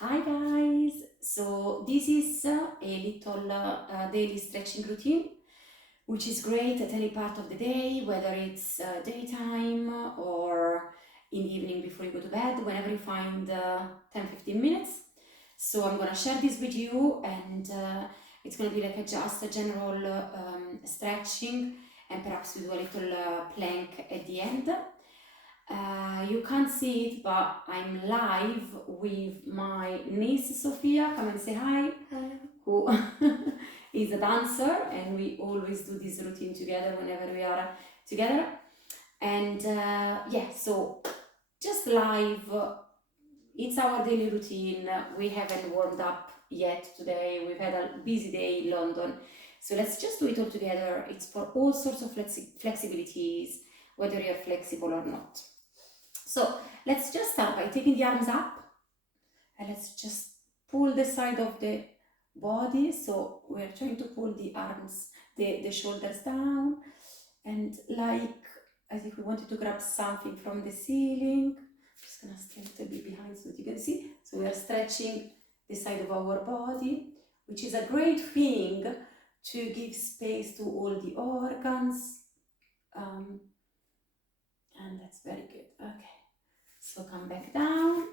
Hi guys! So this is a little daily stretching routine which is great at any part of the day, whether it's daytime or in the evening before you go to bed, whenever you find 10-15 minutes. So I'm gonna share this with you, and it's gonna be like just a general stretching, and perhaps we do a little plank at the end. You can't see it, but I'm live with my niece Sofia. Come and say hi. Hello. Who is a dancer, and we always do this routine together whenever we are together. And yeah, so just live. It's our daily routine. We haven't warmed up yet today. We've had a busy day in London. So let's just do it all together. It's for all sorts of flexibilities, whether you're flexible or not. So let's just start by taking the arms up, and let's just pull the side of the body. So we're trying to pull the arms, the shoulders down, and like as if we wanted to grab something from the ceiling. I'm just gonna stay a little bit behind so that you can see. So we are stretching the side of our body, which is a great thing to give space to all the organs. And that's very good. Okay, so come back down.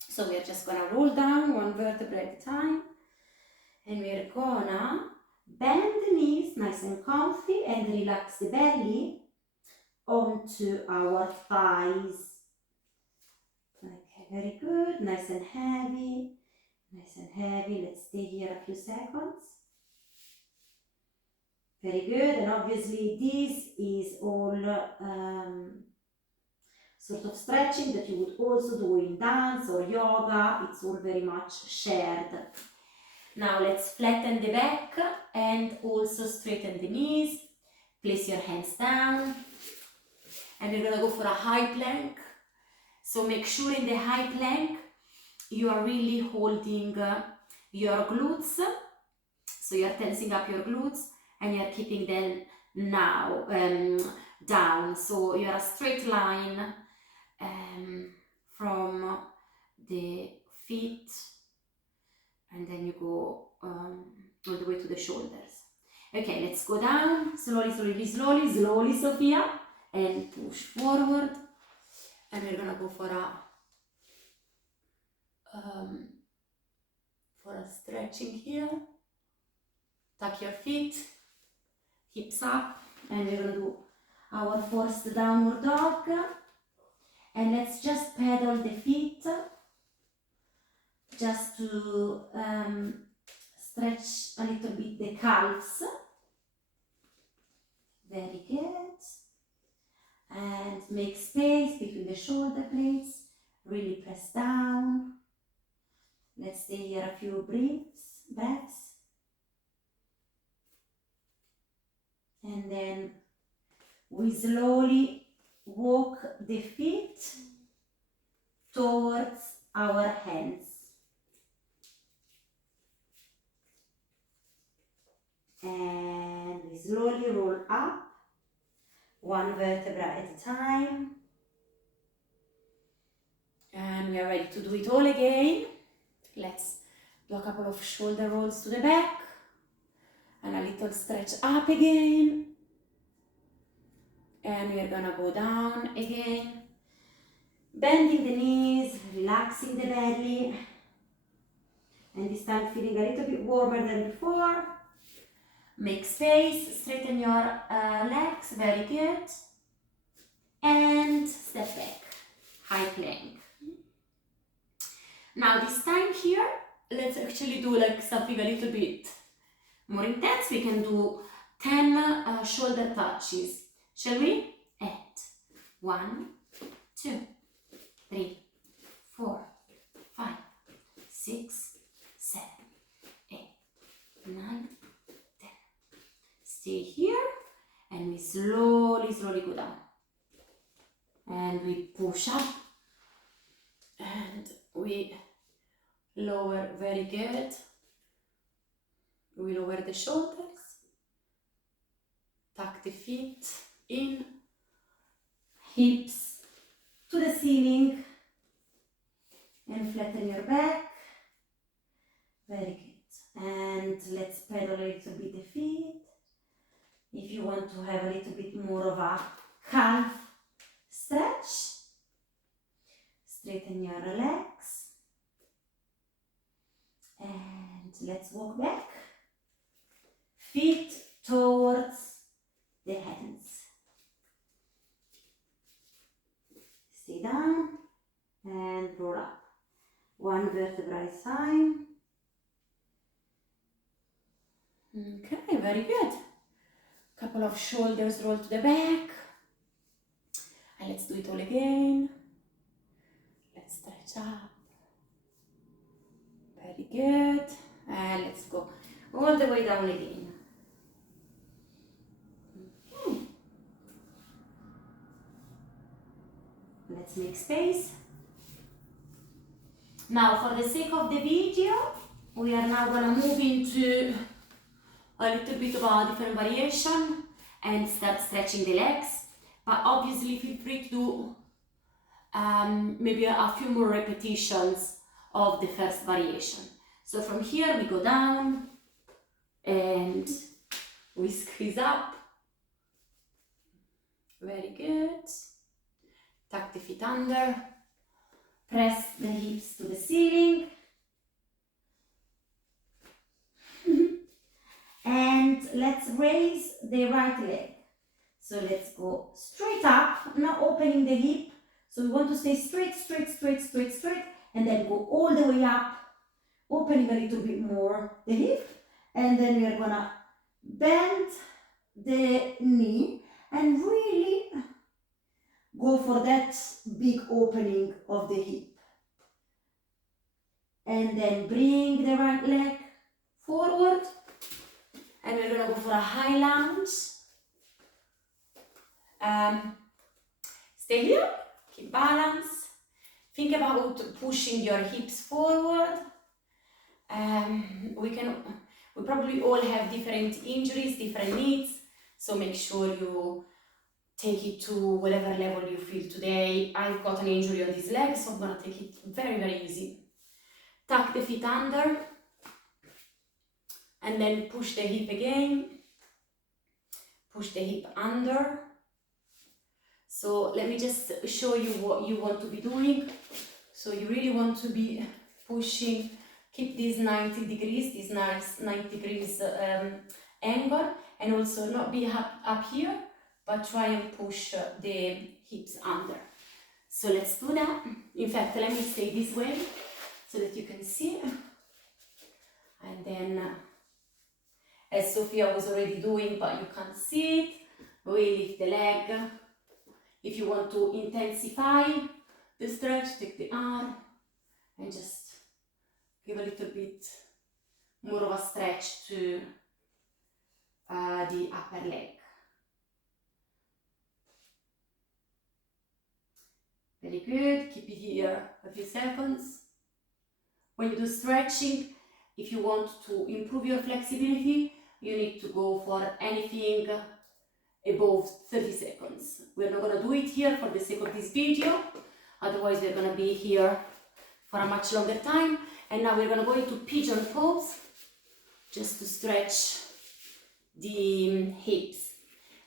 So we're just gonna roll down one vertebra at a time, and we're gonna bend the knees nice and comfy and relax the belly onto our thighs. Okay, very good. Nice and heavy. Nice and heavy. Let's stay here a few seconds. Very good. And obviously this is all sort of stretching that you would also do in dance or yoga. It's all very much shared. Now let's flatten the back and also straighten the knees. Place your hands down, and we're gonna go for a high plank. So make sure in the high plank you are really holding your glutes. So you're tensing up your glutes and you're keeping them now down. So you're a straight line from the feet, and then you go all the way to the shoulders. Okay, let's go down slowly, Sophia, and push forward. And we're gonna go for a stretching here. Tuck your feet, hips up, and we're gonna do our first downward dog. And let's just pedal the feet just to stretch a little bit the calves. Very good. And make space between the shoulder blades. Really press down. Let's stay here a few breaths. And then we slowly walk the feet towards our hands. And we slowly roll up, one vertebra at a time. And we are ready to do it all again. Let's do a couple of shoulder rolls to the back, and a little stretch up again. And we're gonna go down again, bending the knees, relaxing the belly, and this time feeling a little bit warmer than before. Make space, straighten your legs, very good, and step back, high plank. Now this time here, let's actually do like something a little bit more intense. We can do 10 shoulder touches. Shall we? 1, 2, 3, 4, 5, 6, 7, 8, 9, 10. Stay here, and we slowly go down. And we push up, and we lower, very good. We lower the shoulders, tuck the feet in, hips to the ceiling, and flatten your back. little bit the feet. If you want to have a little bit more of a calf stretch, straighten your legs. And let's walk back. Feet towards the hands. Stay down and roll up. One vertebra at a time. Okay, very good. Couple of shoulders roll to the back. And let's do it all again. Let's stretch up. Very good. And let's go all the way down again. Okay. Let's make space. Now, for the sake of the video, we are now going to move into a little bit of a different variation and start stretching the legs. But obviously, feel free to do maybe a few more repetitions of the first variation. So from here, we go down and we squeeze up. Very good. Tuck the feet under. Press the hips to the ceiling. And let's raise the right leg. So let's go straight up, now opening the hip. So we want to stay straight, straight, straight, straight, straight, and then go all the way up, opening a little bit more the hip. And then we are gonna bend the knee and really go for that big opening of the hip. And then bring the right leg forward. And we're gonna go for a high lunge. Stay here, keep balance. Think about pushing your hips forward. We probably all have different injuries, different needs. So make sure you take it to whatever level you feel today. I've got an injury on this leg, so I'm gonna take it very, very easy. Tuck the feet under. And then push the hip again. Push the hip under. So let me just show you what you want to be doing. So you really want to be pushing, keep this 90 degrees, this nice 90 degrees angle, and also not be up here, but try and push the hips under. So let's do that. In fact, let me stay this way so that you can see. And then, as Sophia was already doing, but you can't see it, we lift the leg. If you want to intensify the stretch, take the arm and just give a little bit more of a stretch to the upper leg. Very good, keep it here a few seconds. When you do stretching, if you want to improve your flexibility, you need to go for anything above 30 seconds. We're not going to do it here for the sake of this video, otherwise we're going to be here for a much longer time. And now we're going to go into pigeon pose, just to stretch the hips.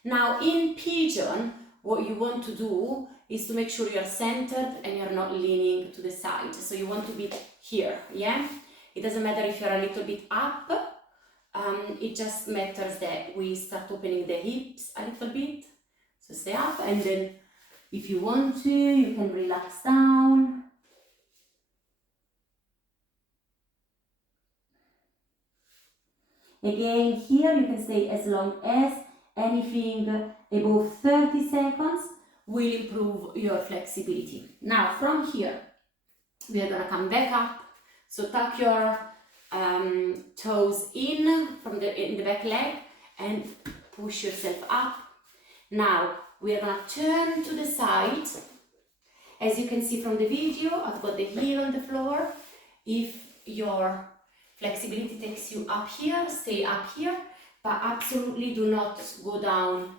Now in pigeon, what you want to do is to make sure you're centered and you're not leaning to the side. So you want to be here, yeah? It doesn't matter if you're a little bit up, it just matters that we start opening the hips a little bit. So stay up, and then if you want to, you can relax down. Again, here you can stay as long as anything above 30 seconds will improve your flexibility. Now from here, we are gonna come back up. So tuck your toes in the back leg and push yourself up. Now we are gonna turn to the side. As you can see from the video, I've got the heel on the floor. If your flexibility takes you up here, stay up here, but absolutely do not go down,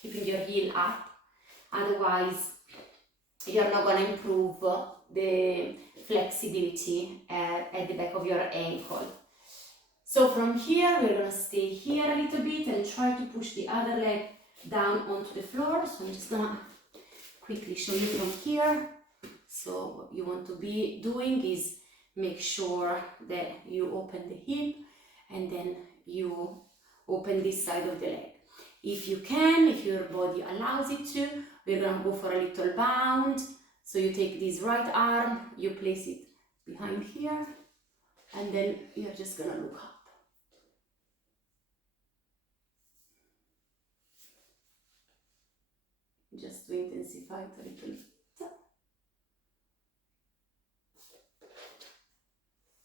keeping your heel up. Otherwise, you're not going to improve the flexibility at the back of your ankle. So from here, we're gonna stay here a little bit and try to push the other leg down onto the floor. So I'm just gonna quickly show you from here. So what you want to be doing is make sure that you open the hip and then you open this side of the leg. If you can, if your body allows it to, we're gonna go for a little bound. So you take this right arm, you place it behind here, and then you're just gonna look up. Just to intensify it a little bit.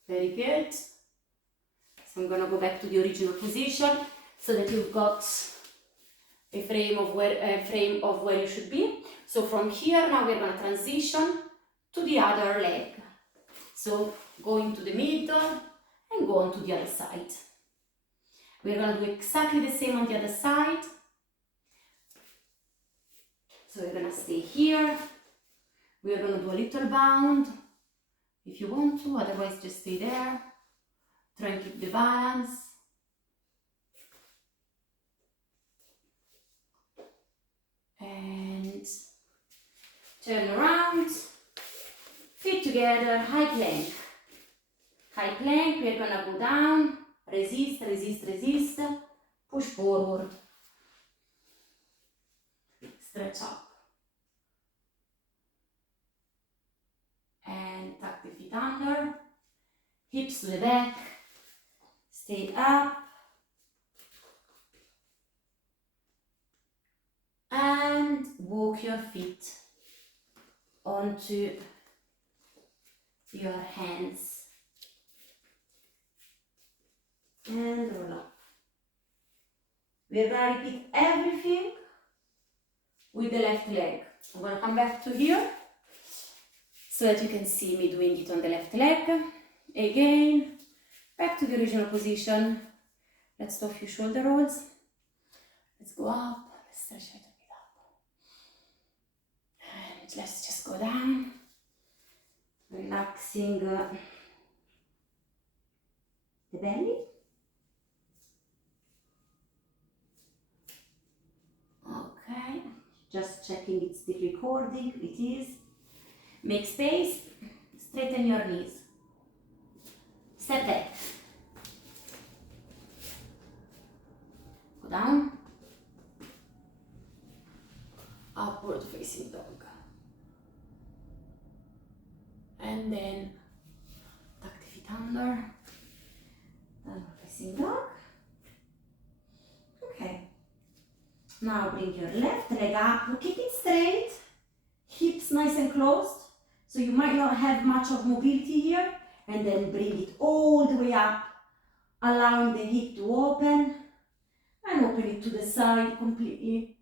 Very good. So I'm gonna go back to the original position so that you've got a frame of where you should be. So from here now we're gonna transition to the other leg. So go into the middle and go on to the other side. We're gonna do exactly the same on the other side. So we're gonna stay here. We're gonna do a little bound if you want to, otherwise just stay there. Try and keep the balance. And turn around, feet together, high plank. High plank, we're gonna go down, resist, resist, resist, push forward, stretch up. And tuck the feet under, hips to the back, stay up. And walk your feet onto your hands. And roll up. We're going to repeat everything with the left leg. I'm going to come back to here so that you can see me doing it on the left leg. Again, back to the original position. Let's do a few shoulder rolls. Let's go up. Let's stretch a little bit up. And let's just go down. Relaxing the belly. Okay, just checking it's still recording. It is. Make space, straighten your knees. Step back. Go down. Upward facing dog. And then tuck the feet under. Downward facing dog. Okay. Now bring your left leg up. Keep it straight. Hips nice and closed. So you might not have much of mobility here. And then bring it all the way up, allowing the hip to open. And open it to the side completely.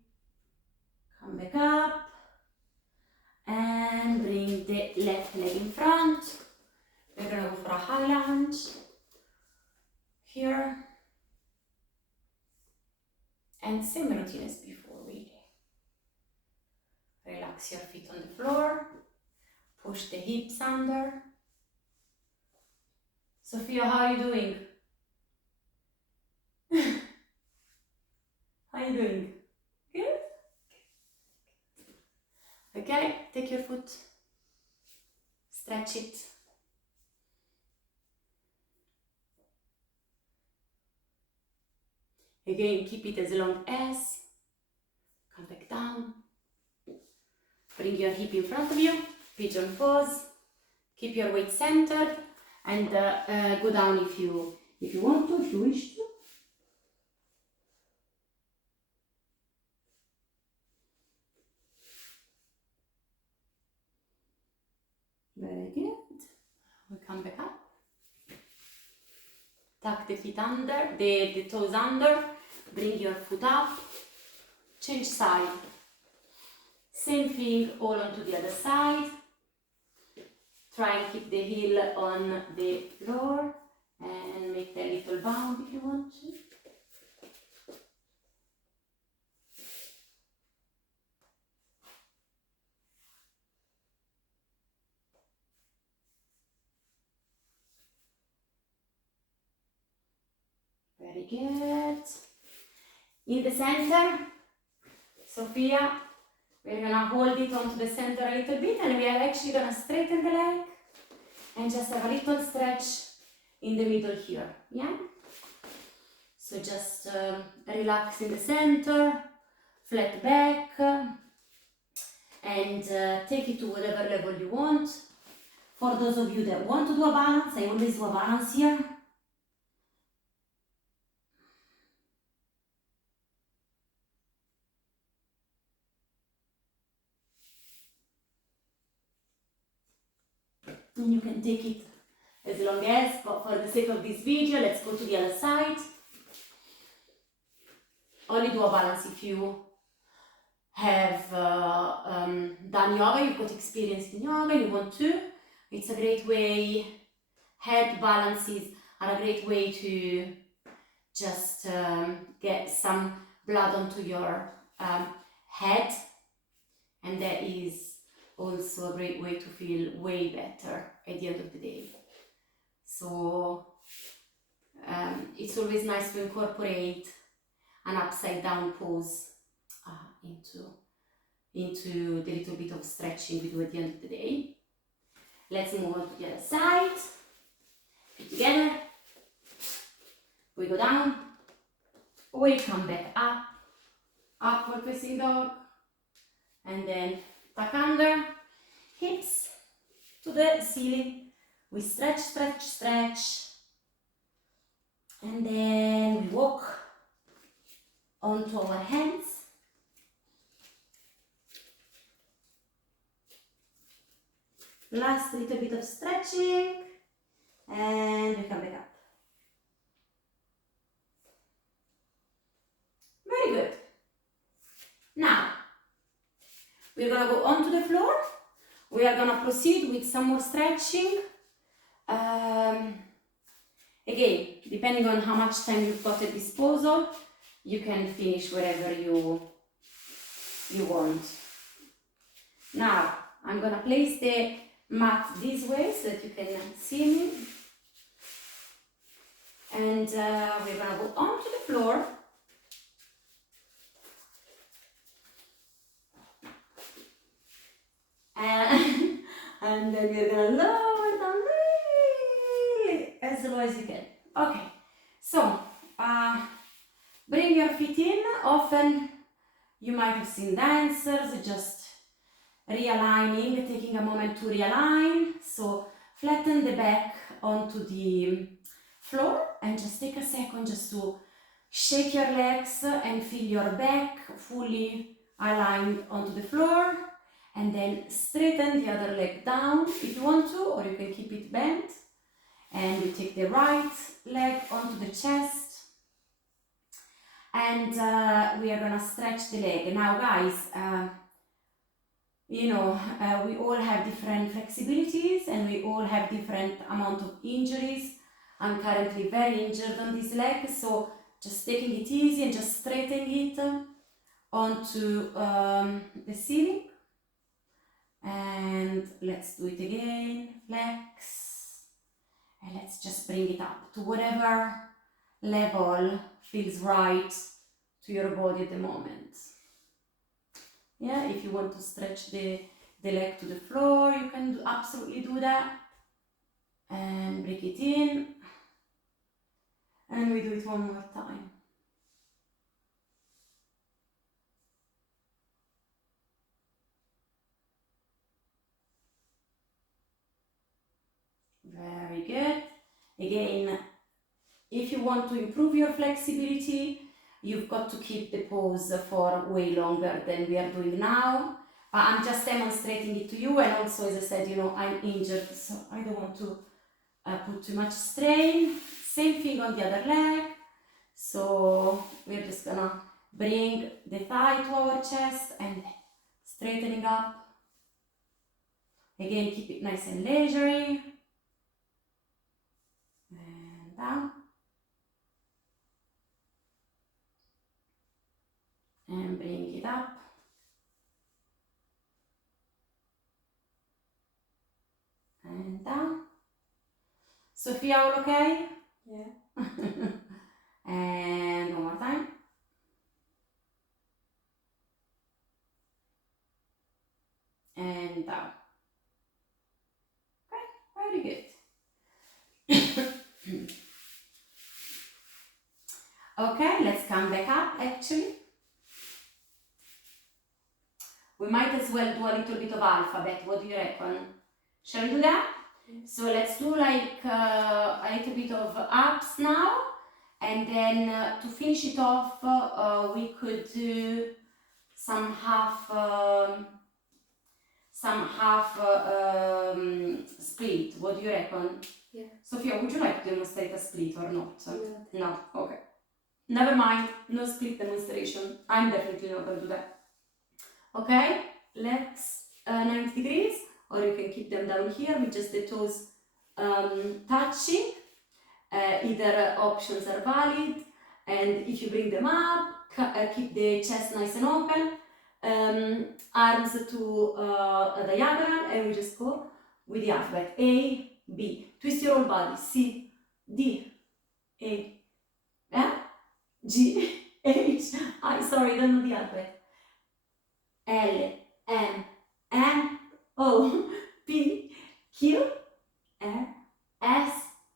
Come back up. And bring the left leg in front. We're going to go for a high lunge. Here. And same routine as before, really. Relax your feet on the floor. Push the hips under. Sophia, how are you doing? How are you doing? Good? Okay, take your foot. Stretch it. Again, keep it as long as. Come back down. Bring your hip in front of you. Pigeon pose. Keep your weight centered. And go down if you want to, if you wish to. Very good. We come back up. Tuck the feet under, the toes under. Bring your foot up. Change side. Same thing all onto the other side. Try and keep the heel on the floor and make a little bound if you want to. Very good. In the center, Sophia, we're gonna hold it onto the center a little bit and we are actually gonna straighten the leg and just have a little stretch in the middle here, yeah? So just relax in the center, flat back, and take it to whatever level you want. For those of you that want to do a balance, I always do a balance here. And you can take it as long as, but for the sake of this video, let's go to the other side. Only do a balance if you have done yoga, you've got experience in yoga, you want to. It's a great way, head balances are a great way to just get some blood onto your head, and that is also a great way to feel way better at the end of the day. So it's always nice to incorporate an upside down pose into the little bit of stretching we do at the end of the day. Let's move on to the other side. Feet together. We go down. We come back up. Upward facing dog. And then tuck under. Hips to the ceiling. We stretch, stretch, stretch. And then we walk onto our hands. Last little bit of stretching, and we come back up. Very good. Now, we're going to go onto the floor. We are going to proceed with some more stretching. Again, depending on how much time you've got at disposal, you can finish wherever you want. Now, I'm going to place the mat this way so that you can see me, and we're gonna go onto the floor and then we're gonna lower down really as low as you can. Okay, so bring your feet in. Often you might have seen dancers just realigning, taking a moment to realign. So flatten the back onto the floor and just take a second just to shake your legs and feel your back fully aligned onto the floor, and then straighten the other leg down if you want to, or you can keep it bent, and you take the right leg onto the chest, and we are gonna stretch the leg. Now guys, we all have different flexibilities and we all have different amount of injuries. I'm currently very injured on this leg, so just taking it easy and just straightening it onto the ceiling. And let's do it again. Flex. And let's just bring it up to whatever level feels right to your body at the moment. Yeah, if you want to stretch the leg to the floor, you can absolutely do that. And break it in. And we do it one more time. Very good. Again, if you want to improve your flexibility, you've got to keep the pose for way longer than we are doing now. I'm just demonstrating it to you, and also, as I said, I'm injured, so I don't want to put too much strain. Same thing on the other leg. So we're just gonna bring the thigh to our chest and straightening up. Again, keep it nice and leisurely. And down. And bring it up. And down. Sophia, all okay? Yeah. And one more time. And down. Okay, very good. Okay, let's come back up actually. We might as well do a little bit of alphabet. What do you reckon? Shall we do that? So let's do like a little bit of ups now, and then to finish it off, we could do some half split. What do you reckon? Yeah. Sophia, would you like to demonstrate a split or not? Yeah. No. Okay. Never mind. No split demonstration. I'm definitely not going to do that. Okay. Let's 90 degrees, or you can keep them down here with just the toes touching. Either options are valid, and if you bring them up, keep the chest nice and open, arms to a diagonal, and we just go with the alphabet A, B. Twist your whole body. C, D, A, F, G, H, I. Sorry, don't know the alphabet. L, M, N, O, P, Q, R, S,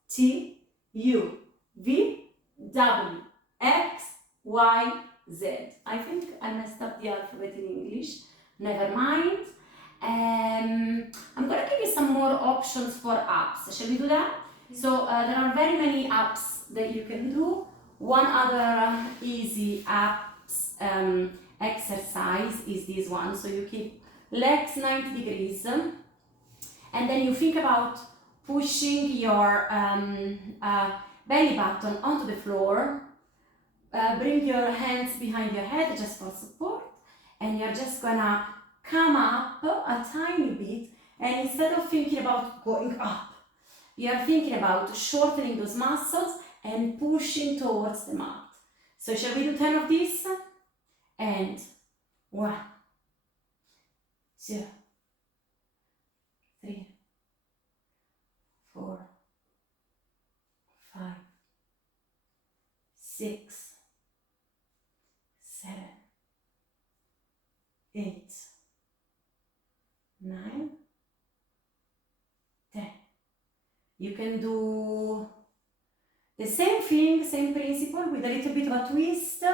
T, U, V, W, X, Y, Z. I think I messed up the alphabet in English. Never mind. I'm gonna give you some more options for apps. Shall we do that? So there are very many apps that you can do. One other easy apps exercise is this one. So you keep legs 90 degrees, and then you think about pushing your belly button onto the floor. Bring your hands behind your head just for support, and you're just gonna come up a tiny bit, and instead of thinking about going up, you're thinking about shortening those muscles and pushing towards the mat. So shall we do 10 of these? And 1, 2, 3, 4, 5, 6, 7, 8, 9, 10. You can do the same thing, same principle with a little bit of a twist.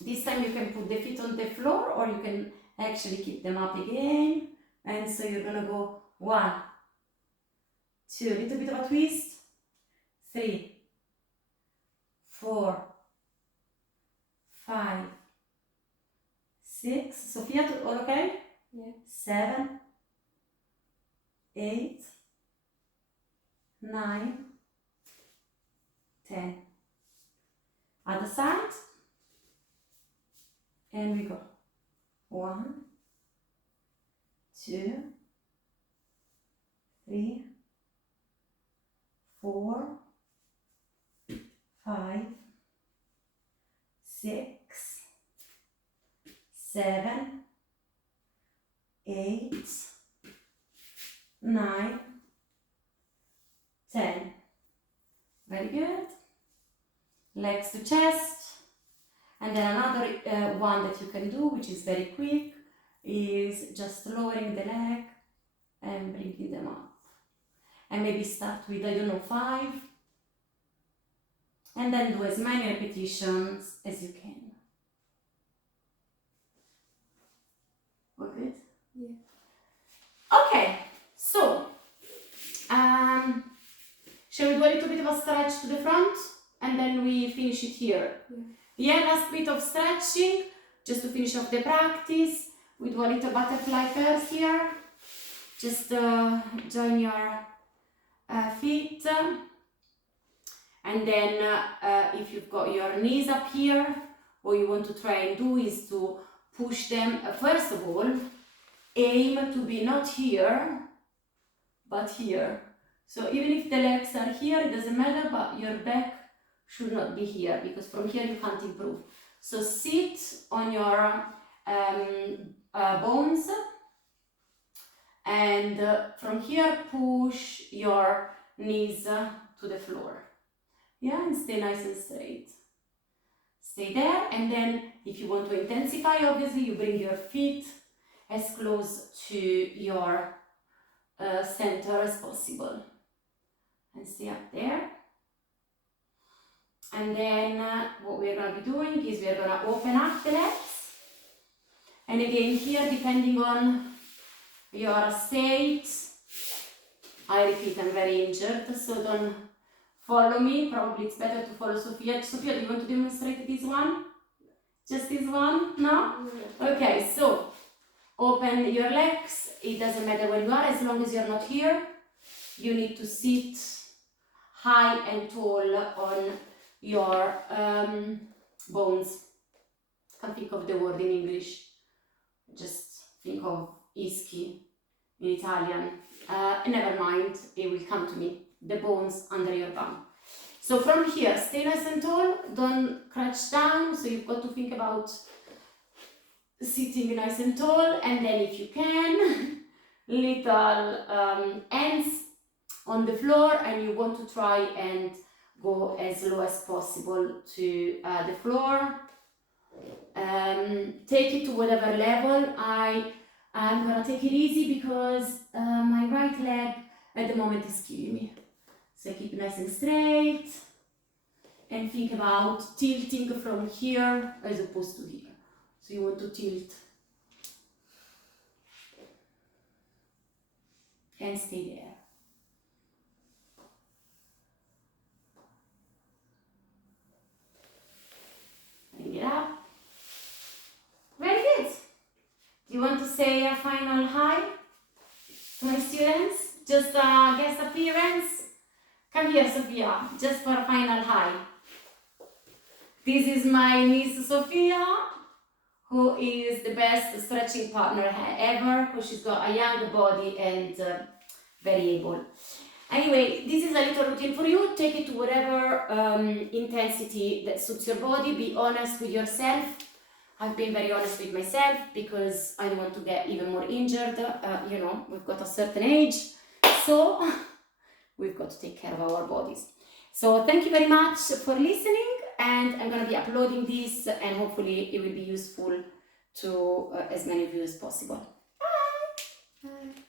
This time you can put the feet on the floor, or you can actually keep them up again. And so you're gonna go 1, 2, a little bit of a twist, 3, 4, 5, 6. Sophia, all okay? Yeah. 7, 8, 9, 10. Other side. And we go. 1, 2, 3, 4, 5, 6, 7, 8, 9, 10. Very good. Legs to chest. And then another one that you can do, which is very quick, is just lowering the leg and bringing them up. And maybe start with, I don't know, 5. And then do as many repetitions as you can. All good? Yeah. Okay, so shall we do a little bit of a stretch to the front, and then we finish it here? Yeah, last bit of stretching, just to finish off the practice. We do a little butterfly first here. Just join your feet, and then if you've got your knees up here, what you want to try and do is to push them. First of all, aim to be not here, but here. So even if the legs are here, it doesn't matter, but your back should not be here, because from here you can't improve. So sit on your bones, and from here push your knees to the floor. Yeah, and stay nice and straight. Stay there, and then if you want to intensify, obviously you bring your feet as close to your center as possible. And stay up there. And then what we're going to be doing is we're going to open up the legs. And again here, depending on your state, I repeat, I'm very injured, so don't follow me. Probably it's better to follow Sophia. Sophia, do you want to demonstrate this one? Just this one? No? Okay, so open your legs. It doesn't matter where you are, as long as you're not here. You need to sit high and tall on your bones. Can't think of the word in English. Just think of ischi in Italian. Never mind, it will come to me. The bones under your bum. So from here, stay nice and tall. Don't crouch down. So you've got to think about sitting nice and tall. And then if you can, little hands on the floor, and you want to try and go as low as possible to the floor. Take it to whatever level. I'm gonna take it easy because my right leg at the moment is killing me. So keep it nice and straight, and think about tilting from here as opposed to here. So you want to tilt and stay there. Bring it up. Very good. Do you want to say a final hi to my students? Just a guest appearance? Come here, Sophia, just for a final hi. This is my niece, Sophia, who is the best stretching partner ever, because she's got a young body and very able. Anyway, this is a little routine for you. Take it to whatever intensity that suits your body. Be honest with yourself. I've been very honest with myself because I don't want to get even more injured. You know, we've got a certain age, so we've got to take care of our bodies. So thank you very much for listening, and I'm going to be uploading this, and hopefully it will be useful to as many of you as possible. Bye! Bye.